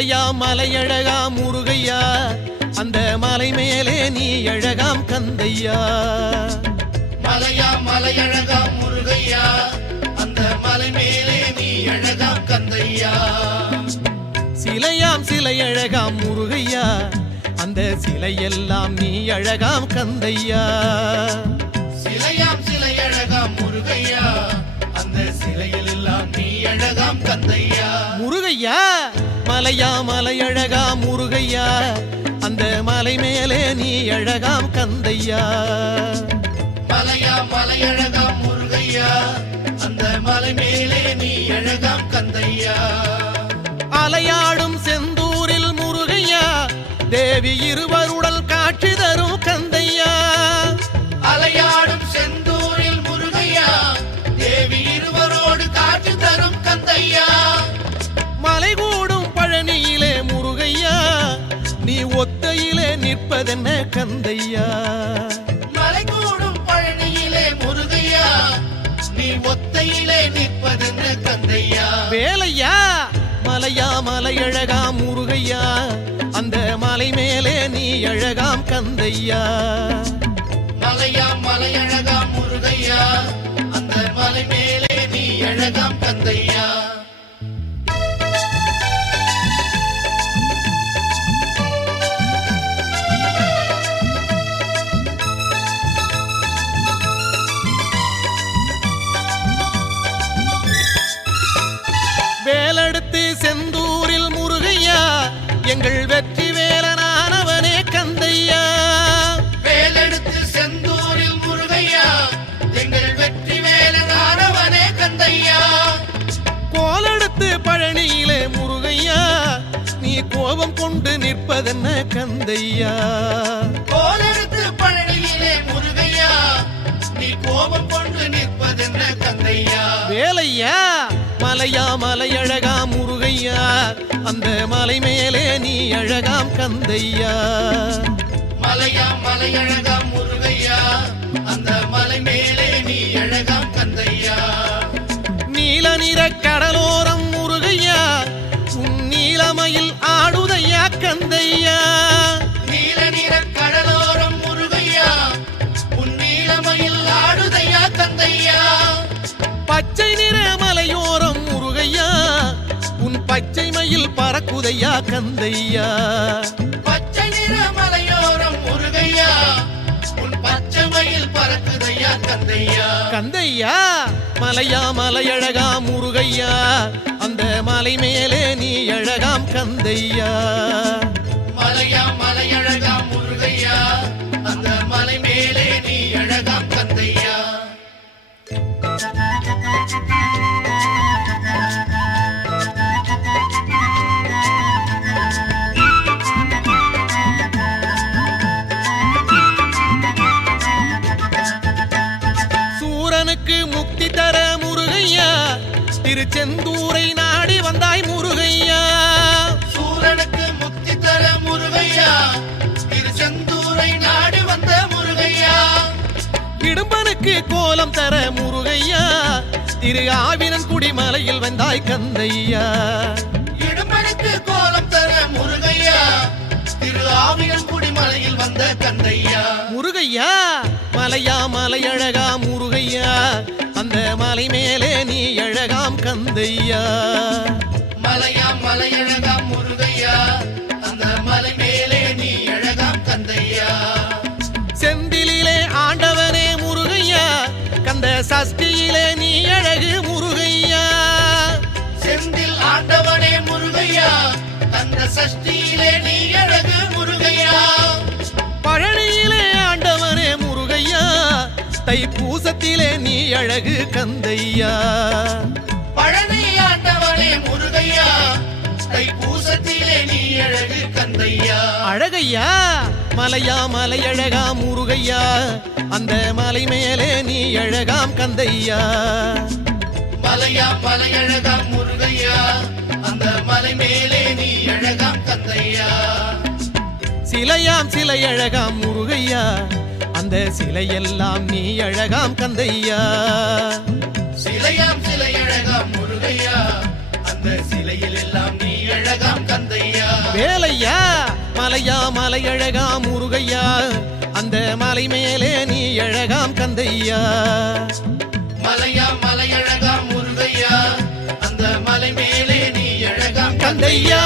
மலையா மலையழகா முருகையா? அந்த மலை மேலே நீ அழகாம் கந்தையா? மலையா மலையழகா முருகையா? அந்த மலை மேலே நீ அழகாம் கந்தையா? சிலையாம் சிலை அழகாம் முருகையா? அந்த சிலையெல்லாம் நீ அழகாம் கந்தையா? சிலையாம் சிலை அழகாம் முருகையா? அந்த சிலையில் எல்லாம் நீ அழகாம் கந்தையா? முருகையா? மலையா மலையழகா முருகையா? அந்த மலை மேலே நீ அழகாம் கந்தையா? மலையா மலையழகாம் முருகையா? அந்த மலை மேலே நீ அழகாம் கந்தையா? அலையாடும் செந்தூரில் முருகையா? தேவி இருவருடல் நிற்பதென்ன கந்தையா? மலை கூடும் பழனியிலே முருகையா நீ ஒத்தையிலே நிற்பதென்ன கந்தையா? வேலையா? மலையா மலையழகா முருகையா அந்த மலை மேலே நீ அழகாம் கந்தையா? மலையா மலையழகாம் முருகையா அந்த மலை மேலே நீ அழகாம் கந்தையா? எங்கள் வெற்றி வேலனானவனே கந்தையா. வேலெடுத்து செந்தூரில் முருகையா. எங்கள் வெற்றி வேலனானவனே கந்தையா. கோலெடுத்து பழனியிலே முருகையா. நீ கோபம் கொண்டு நிற்பதென்ன கந்தையா. கோலெடுத்து பழனியிலே முருகையா. நீ கோபம் கொண்டு நிற்பதென்ன கந்தையா. வேலையா மலையா மலையழகா முருகையா அந்த மலை மேலே நீ அழகாம் கந்தையா. மலையா மலையழகாம் முருகையா. அந்த மலை மேலே நீ அழகாம் கந்தையா. நீல நிற கடலோரம் பறக்குதையா கந்தையா? பச்சை நிற மலையோரம் முருகையா? உன் பச்சை மயில் பறக்குதையா கந்தையா? கந்தையா? மலையா மலையழகா முருகையா? அந்த மலை மேலே நீ அழகாம் கந்தையா? சூரனுக்கு முக்தி தர முருகையா? திருச்செந்தூரை நாடி வந்தாய் முருகையா? சூரனுக்கு முக்தி தர முருகையா? திருச்செந்தூரை நாடு வந்த முருகையா? இடும்பனுக்கு கோலம் தர முருகையா? திரு ஆவினன் குடிமலையில் வந்தாய் கந்தையா? இடுமனுக்கு கோலம் தர முருகையா? திரு ஆவியன்குடி மலையில் வந்த கந்தையா? முருகையா மலையா மலையழகா நீ அழகாம் கந்தையா. மலையா மலையழகாம் முருகையா. அந்த மலை மேலே நீ அழகாம் கந்தையா. செந்திலே ஆண்டவனே முருகையா. கந்த சஷ்டியிலே நீ அழகு முருகையா. செந்தில் ஆண்டவனே முருகையா. அந்த சஷ்டியிலே நீ அழகு முருகையா. பழனியிலே ஆண்டவனே முருகையா. தைப்பூசத்திலே நீ அழகு கந்தையா. கந்தையா அழகையா? மலையா மலையழகா முருகையா? அந்த மலை மேலே நீ அழகாம் கந்தையா? மலையா மலையழகாம் முருகையா? அந்த மலை மேலே நீ அழகாம் கந்தையா? சிலையாம் சிலை அழகாம் முருகையா? அந்த சிலையெல்லாம் நீ அழகாம் கந்தையா? சிலையாம் மலையா மலையழகா முருகையா? அந்த மலை மேலே நீ அழகாம் கந்தையா? மலையா மலையழகா முருகையா? அந்த மலை மேலே நீ அழகாம் கந்தையா?